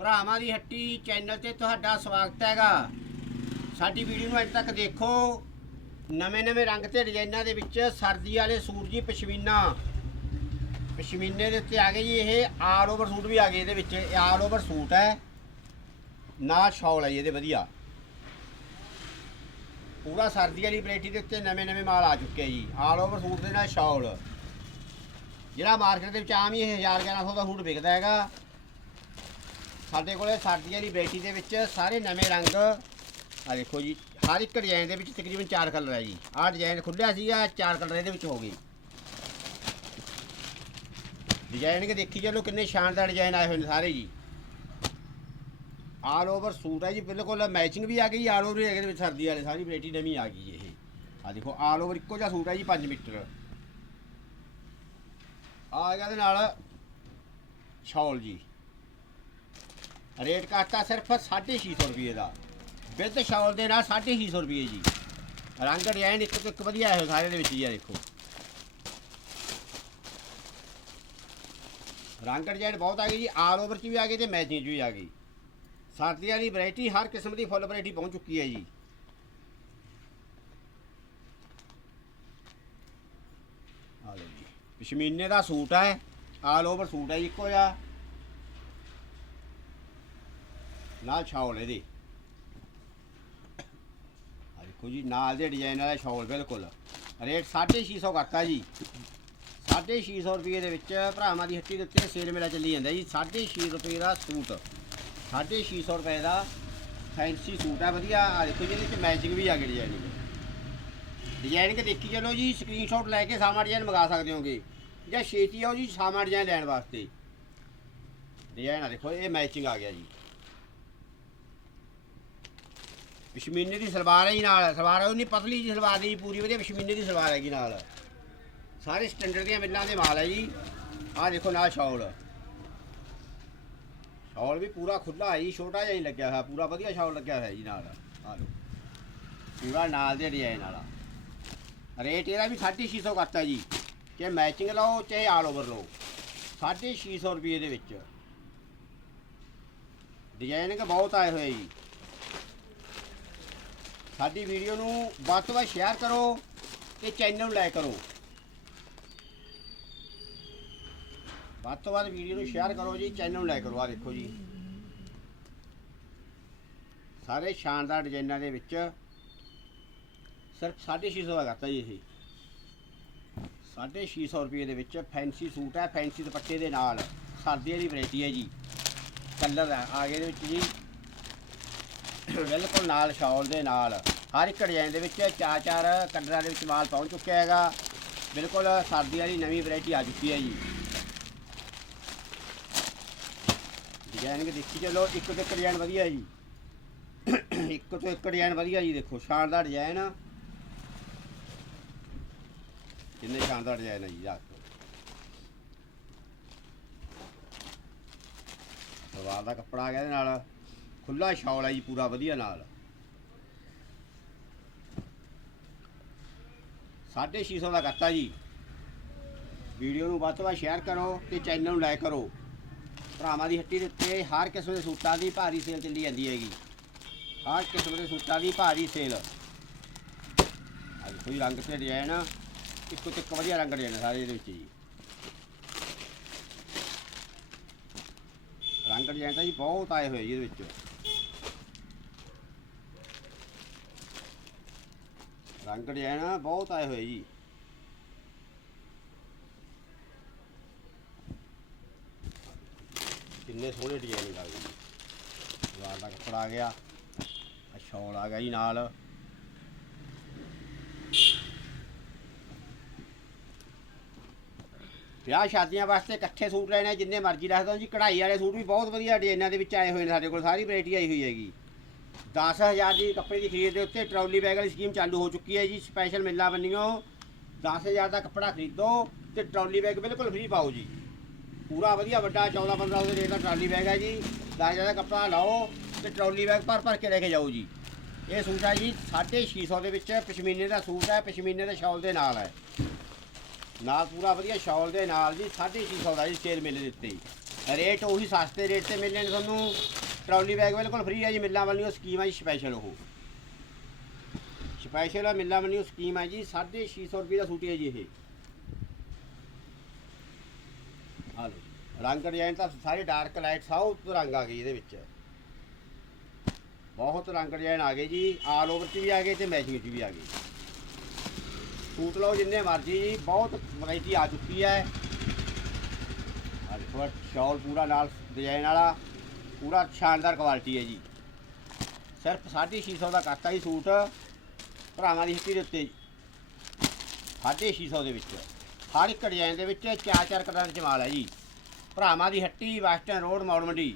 ਭਰਾਵਾਂ ਦੀ ਹੱਟੀ ਚੈਨਲ ਤੇ ਤੁਹਾਡਾ ਸਵਾਗਤ ਹੈਗਾ। ਸਾਡੀ ਵੀਡੀਓ ਨੂੰ ਅੱਜ ਤੱਕ ਦੇਖੋ। ਨਵੇਂ ਨਵੇਂ ਰੰਗ ਤੇ ਡਿਜ਼ਾਈਨਾਂ ਦੇ ਵਿੱਚ ਸਰਦੀ ਵਾਲੇ ਸੂਟ ਜੀ, ਪਸ਼ਮੀਨਾ। ਪਸ਼ਮੀਨੇ ਦੇ ਉੱਤੇ ਆ ਗਏ ਜੀ, ਇਹ ਆਲ ਓਵਰ ਸੂਟ ਵੀ ਆ ਗਏ ਇਹਦੇ ਵਿੱਚ। ਇਹ ਆਲ ਓਵਰ ਸੂਟ ਹੈ। ਨਾਲ ਸ਼ਾਲ ਹੈ ਜੀ ਇਹਦੇ, ਵਧੀਆ। ਪੂਰਾ ਸਰਦੀ ਵਾਲੀ ਵੈਰਾਈਟੀ ਦੇ ਉੱਤੇ ਨਵੇਂ ਨਵੇਂ ਮਾਲ ਆ ਚੁੱਕੇ ਜੀ। ਆਲ ਓਵਰ ਸੂਟ ਦੇ ਨਾਲ ਸ਼ਾਲ। ਜਿਹੜਾ ਮਾਰਕੀਟ ਦੇ ਵਿੱਚ ਆਮ ਹੀ ਇਹ 1000 1100 ਦਾ ਸੂਟ ਵਿਕਦਾ ਹੈਗਾ। ਸਾਡੇ ਕੋਲੇ ਸਰਦੀ ਵਾਲੀ ਵੈਰਾਈਟੀ ਦੇ ਵਿੱਚ ਸਾਰੇ ਨਵੇਂ ਰੰਗ ਆ ਦੇਖੋ ਜੀ, ਹਰ ਇੱਕ ਡਿਜ਼ਾਈਨ ਦੇ ਵਿੱਚ ਤਕਰੀਬਨ 4 ਕਲਰ ਹੈ ਜੀ। ਆਹ ਡਿਜ਼ਾਈਨ ਖੁੱਲਿਆ ਸੀਗਾ 4 ਕਲਰ ਇਹਦੇ ਵਿੱਚ ਹੋ ਗਏ ਡਿਜ਼ਾਈਨ ਕੇ ਦੇਖੀ ਚਲੋ ਕਿੰਨੇ ਸ਼ਾਨਦਾਰ ਡਿਜ਼ਾਈਨ ਆਏ ਹੋਏ ਨੇ ਸਾਰੇ ਜੀ। ਆਲ ਓਵਰ ਸੂਟ ਹੈ ਜੀ, ਬਿਲਕੁਲ ਮੈਚਿੰਗ ਵੀ ਆ ਗਈ ਆਲ ਓਵਰ ਇਹਦੇ ਵਿੱਚ ਸਰਦੀ ਵਾਲੇ, ਸਾਰੀ ਵੈਰਾਈਟੀ ਨਵੀਂ ਆ ਗਈ ਇਹ। ਆ ਦੇਖੋ ਆਲ ਓਵਰ ਇੱਕੋ ਜਿਹਾ ਸੂਟ ਹੈ ਜੀ 5 ਮੀਟਰ। ਆ ਇਹਦੇ ਨਾਲ ਸ਼ਾਲ ਜੀ। ਰੇਟ ਘੱਟਾ ਸਿਰਫ 650 ਰੁਪਏ ਦਾ। ਵਿਦ ਸ਼ਾਲ ਦੇ ਨਾਲ 650 ਰੁਪਏ ਜੀ। ਰੰਗ ਡਿਜ਼ਾਈਨ ਇੱਕ ਤੋਂ ਇੱਕ ਵਧੀਆ ਹੈ ਸਾਰੇ ਦੇ ਵਿੱਚ ਜੀ ਆ, ਦੇਖੋ। ਰੰਗ ਡਿਜ਼ਾਈਨ ਬਹੁਤ ਆ ਗਈ ਜੀ ਆਲ ਓਵਰ ਚ ਵੀ ਆ ਗਈ ਤੇ ਮੈਚਿੰਗ ਚ ਵੀ ਆ ਗਈ ਸਰਦੀਆਂ ਦੀ ਵੈਰਾਈਟੀ ਹਰ ਕਿਸਮ ਦੀ ਫੁੱਲ ਵੈਰਾਈਟੀ ਪਹੁੰਚ ਚੁੱਕੀ ਹੈ ਜੀ। ਆ ਲਓ ਜੀ, ਪਸ਼ਮੀਨੇ ਦਾ ਸੂਟ ਹੈ ਆਲ ਓਵਰ ਸੂਟ ਹੈ ਜੀ, ਇੱਕੋ ਜਿਹਾ। ਨਾਲ ਸ਼ਾਲ ਇਹਦੇ। ਆ ਦੇਖੋ ਜੀ, ਨਾਲ ਦੇ ਡਿਜ਼ਾਈਨ ਵਾਲਾ ਸ਼ਾਲ ਬਿਲਕੁਲ। ਰੇਟ 650 ਕਰਤਾ ਜੀ। 650 ਰੁਪਏ ਦੇ ਵਿੱਚ ਭਰਾਵਾਂ ਦੀ ਹੱਟੀ ਦੇ ਉੱਤੇ ਸੇਲ ਮੇਲਾ ਚੱਲੀ ਜਾਂਦਾ ਜੀ। 650 ਰੁਪਏ ਦਾ ਸੂਟ। 650 ਰੁਪਏ ਦਾ ਫੈਂਸੀ ਸੂਟ ਆ, ਵਧੀਆ। ਆ ਦੇਖੋ ਜੀ, ਇਹਦੇ ਵਿੱਚ ਮੈਚਿੰਗ ਵੀ ਆ ਗਈ ਡਿਜ਼ਾਈਨ ਡਿਜ਼ਾਈਨ ਦੇਖੀ ਚਲੋ ਜੀ ਸਕਰੀਨਸ਼ਾਟ ਲੈ ਕੇ ਸਾਮਾ ਡਿਜ਼ਾਈਨ ਮੰਗਾ ਸਕਦੇ ਹੋਗੇ। ਜਾਂ ਛੇਤੀ ਆਓ ਜੀ ਸਾਮਾ ਡਿਜ਼ਾਈਨ ਲੈਣ ਵਾਸਤੇ। ਡਿਜ਼ਾਈਨ ਆ ਦੇਖੋ, ਇਹ ਮੈਚਿੰਗ ਆ ਗਿਆ ਜੀ। ਪਸ਼ਮੀਨੇ ਦੀ ਸਲਵਾਰ ਹੈ ਜੀ ਨਾਲ, ਸਲਵਾਰ ਉਹ ਨਹੀਂ ਪਤਲੀ ਜੀ ਸਲਵਾਰ ਦੀ ਪੂਰੀ ਵਧੀਆ ਪਸ਼ਮੀਨੇ ਦੀ ਸਲਵਾਰ ਹੈਗੀ ਨਾਲ। ਸਾਰੇ ਸਟੈਂਡਰਡ ਦੀਆਂ ਮਿੱਲਾਂ ਦੇ ਮਾਲ ਹੈ ਜੀ। ਆਹ ਦੇਖੋ ਨਾਲ ਸ਼ਾਲ। ਸ਼ਾਲ ਵੀ ਪੂਰਾ ਖੁੱਲਾ ਹੈ ਜੀ, ਛੋਟਾ ਜਿਹਾ ਹੀ ਲੱਗਿਆ ਹੋਇਆ, ਪੂਰਾ ਵਧੀਆ ਸ਼ਾਲ ਲੱਗਿਆ ਹੋਇਆ ਜੀ ਨਾਲ। ਆਹ ਲਓ। ਪੂਰਾ ਨਾਲ ਦੇ ਡਿਜ਼ਾਈਨ ਵਾਲਾ। ਰੇਟ ਇਹਦਾ ਵੀ 650 ਕਰਤਾ ਜੀ। ਕਿ ਮੈਚਿੰਗ ਲਓ, ਚਾਹੇ ਆਲ ਓਵਰ ਲਓ। 650 ਰੁਪਏ ਦੇ ਵਿੱਚ। ਡਿਜ਼ਾਈਨਿੰਗ ਬਹੁਤ ਆਏ ਹੋਏ ਜੀ। ਸਾਡੀ ਵੀਡੀਓ ਨੂੰ ਵੱਧ ਤੋਂ ਵੱਧ ਸ਼ੇਅਰ ਕਰੋ ਤੇ ਚੈਨਲ ਨੂੰ ਲਾਈਕ ਕਰੋ। ਵੱਧ ਤੋਂ ਵੱਧ ਵੀਡੀਓ ਨੂੰ ਸ਼ੇਅਰ ਕਰੋ ਜੀ ਚੈਨਲ ਨੂੰ ਲਾਈਕ ਕਰੋ ਆ ਦੇਖੋ ਜੀ। ਸਾਰੇ ਸ਼ਾਨਦਾਰ ਡਿਜ਼ਾਈਨਾਂ ਦੇ ਵਿੱਚ ਸਿਰਫ 650 ਦਾ ਕਰਤਾ ਜੀ ਇਹ। 650 ਰੁਪਏ ਦੇ ਵਿੱਚ ਫੈਂਸੀ ਸੂਟ ਹੈ ਫੈਂਸੀ ਦੁਪੱਟੇ ਦੇ ਨਾਲ ਸਰਦੀ ਦੀ ਵੈਰਾਈਟੀ ਹੈ ਜੀ। ਕਲਰ ਆ ਆ ਗਏ ਦੇ ਵਿੱਚ ਜੀ। ਬਿਲਕੁਲ ਨਾਲ ਸ਼ਾਲ ਦੇ ਨਾਲ। ਹਰ ਇੱਕ ਡਿਜ਼ਾਈਨ ਦੇ ਵਿੱਚ ਚਾਰ ਚਾਰ ਕਲਰਾਂ ਦੇ ਵਿੱਚ ਮਾਲ ਪਹੁੰਚ ਚੁੱਕਿਆ ਹੈਗਾ। ਬਿਲਕੁਲ ਸਰਦੀ ਵਾਲੀ ਨਵੀਂ ਵੈਰਾਈਟੀ ਆ ਚੁੱਕੀ ਹੈ ਜੀ। ਡਿਜ਼ਾਈਨ ਕਿ ਦੇਖੀ ਚਲੋ, ਇੱਕ ਤੋਂ ਇੱਕ ਡਿਜ਼ਾਈਨ ਵਧੀਆ ਜੀ। ਇੱਕ ਤੋਂ ਇੱਕ ਡਿਜ਼ਾਈਨ ਵਧੀਆ ਜੀ ਦੇਖੋ, ਸ਼ਾਨਦਾਰ ਡਿਜ਼ਾਈਨ ਕਿੰਨੇ ਸ਼ਾਨਦਾਰ ਡਿਜ਼ਾਈਨ ਹੈ ਜੀ ਦੇਖੋ ਸਲਵਾਰ ਦਾ ਕੱਪੜਾ ਆ ਗਿਆ ਇਹਦੇ ਨਾਲ। ਖੁੱਲਾ ਸ਼ਾਲ ਹੈ ਜੀ, ਪੂਰਾ ਵਧੀਆ ਨਾਲ। 650 ਦਾ ਕਰਤਾ ਜੀ। ਵੀਡੀਓ ਨੂੰ ਵੱਧ ਤੋਂ ਵੱਧ ਸ਼ੇਅਰ ਕਰੋ ਤੇ ਚੈਨਲ ਨੂੰ ਲਾਈਕ ਕਰੋ। ਭਰਾਵਾਂ ਦੀ ਹੱਟੀ ਦੇ ਉੱਤੇ ਹਰ ਕਿਸਮ ਦੇ ਸੂਟਾਂ ਦੀ ਭਾਰੀ ਸੇਲ ਚੱਲੀ ਜਾਂਦੀ ਹੈਗੀ। ਹਰ ਕਿਸਮ ਦੇ ਸੂਟਾਂ ਦੀ ਭਾਰੀ ਸੇਲ ਅੱਜ ਕੋਈ ਰੰਗ ਤੇ ਡਿਜ਼ਾਈਨ ਇੱਕੋ ਤੇ ਇੱਕ ਵਧੀਆ ਰੰਗ ਡਿਜ਼ਾਈਨ ਸਾਰੇ ਇਹਦੇ ਵਿੱਚ ਜੀ। ਰੰਗ ਡਿਜ਼ਾਈਨ ਤਾਂ ਜੀ ਬਹੁਤ ਆਏ ਹੋਏ ਜੀ ਇਹਦੇ ਵਿੱਚ। ਰੰਗ ਡਿਜ਼ਾਈਨ ਬਹੁਤ ਆਏ ਹੋਏ ਜੀ। ਕਿੰਨੇ ਸੋਹਣੇ ਡਿਜ਼ਾਈਨ ਲੱਗ ਗਏ ਲਾਲ ਦਾ ਕੱਪੜਾ ਆ ਗਿਆ, ਆਹ ਆ ਗਿਆ ਜੀ ਨਾਲ। ਵਿਆਹ ਸ਼ਾਦੀਆਂ ਵਾਸਤੇ ਇਕੱਠੇ ਸੂਟ ਲੈਣੇ ਜਿੰਨੇ ਮਰਜ਼ੀ ਰੱਖ ਦਿਓ ਜੀ। ਕਢਾਈ ਵਾਲੇ ਸੂਟ ਵੀ ਬਹੁਤ ਵਧੀਆ ਡਿਜ਼ਾਈਨਾਂ ਦੇ ਵਿੱਚ ਆਏ ਹੋਏ ਨੇ ਸਾਡੇ ਕੋਲ, ਸਾਰੀ ਵੈਰਾਈਟੀ ਆਈ ਹੋਈ ਹੈਗੀ। 10000 ਦੀ ਕੱਪੜੇ ਦੀ ਖਰੀਦ ਦੇ ਉੱਤੇ ਟਰਾਲੀ ਬੈਗ ਵਾਲੀ ਸਕੀਮ ਚਾਲੂ ਹੋ ਚੁੱਕੀ ਹੈ ਜੀ ਸਪੈਸ਼ਲ ਮਿਲਣਾ ਬੰਨਿਓ। 10000 ਦਾ ਕੱਪੜਾ ਖਰੀਦੋ ਤੇ ਟਰਾਲੀ ਬੈਗ ਬਿਲਕੁਲ ਫ੍ਰੀ ਪਾਓ ਜੀ। ਪੂਰਾ ਵਧੀਆ ਵੱਡਾ 14 15 ਦੇ ਰੇਟ ਦਾ ਟਰਾਲੀ ਬੈਗ ਹੈ ਜੀ। 10000 ਦਾ ਕੱਪੜਾ ਲਾਓ ਤੇ ਟਰਾਲੀ ਬੈਗ ਭਰ ਭਰ ਕੇ ਲੈ ਕੇ ਜਾਓ ਜੀ। ਇਹ ਸੂਟ ਹੈ ਜੀ 650 ਦੇ ਵਿੱਚ ਪਸ਼ਮੀਨੇ ਦਾ ਸੂਟ ਹੈ, ਪਸ਼ਮੀਨੇ ਦੇ ਸ਼ਾਲ ਦੇ ਨਾਲ ਹੈ। ਨਾਲ ਪੂਰਾ ਵਧੀਆ ਸ਼ਾਲ ਦੇ ਨਾਲ ਜੀ 650 ਦਾ ਜੀ ਸੇਲ ਮੇਲੇ ਦੇ ਉੱਤੇ। ਜੀ ਰੇਟ ਉਹੀ ਸਸਤੇ ਰੇਟ ਤੇ ਮਿਲਣੇ ਨੇ ਤੁਹਾਨੂੰ। ਟਰਾਲੀ ਬੈਗ ਬਿਲਕੁਲ ਫ੍ਰੀ ਹੈ ਜੀ, ਮਿੱਲਾਂ ਵਾਲੀਆਂ ਸਕੀਮ ਹੈ ਜੀ ਸਪੈਸ਼ਲ ਉਹ। ਸਪੈਸ਼ਲ ਆ, ਮਿੱਲਾਂ ਵਾਲੀਆਂ ਸਕੀਮ ਹੈ ਜੀ 650 ਰੁਪਏ ਦਾ ਸੂਟ ਹੈ ਜੀ ਇਹ। ਆ ਲਓ ਰੰਗ ਡਿਜ਼ਾਈਨ ਤਾਂ ਸਾਰੇ ਡਾਰਕ ਲਾਈਟ ਸਭ ਰੰਗ ਆ ਗਏ ਇਹਦੇ ਵਿੱਚ। ਬਹੁਤ ਰੰਗ ਡਿਜ਼ਾਈਨ ਆ ਗਏ ਜੀ ਆਲ ਓਵਰ ਚ ਵੀ ਆ ਗਏ ਤੇ ਮੈਚਿੰਗ ਚ ਵੀ ਆ ਗਏ। ਸੂਟ ਲਓ ਜਿੰਨੇ ਮਰਜ਼ੀ ਜੀ, ਬਹੁਤ ਵੈਰਾਈਟੀ ਆ ਚੁੱਕੀ ਹੈ। ਆ ਦੇਖੋ, ਸ਼ਾਲ ਪੂਰਾ ਨਾਲ ਡਿਜ਼ਾਈਨ ਵਾਲਾ। ਪੂਰਾ ਸ਼ਾਨਦਾਰ ਕੁਆਲਿਟੀ ਹੈ ਜੀ। ਸਿਰਫ 650 ਦਾ ਕਰਤਾ ਜੀ ਸੂਟ, ਭਰਾਵਾਂ ਦੀ ਹਿੱਟੀ ਦੇ ਉੱਤੇ। 650 ਦੇ ਵਿੱਚ। ਹਰ ਇੱਕ ਡਿਜ਼ਾਈਨ ਦੇ ਵਿੱਚ ਚਾਰ ਚਾਰ ਕਲਰ ਚ ਮਾਲ ਹੈ ਜੀ। ਭਰਾਵਾਂ ਦੀ ਹੱਟੀ ਵੈਸਟਰਨ ਰੋਡ ਮੌੜ ਮੰਡੀ।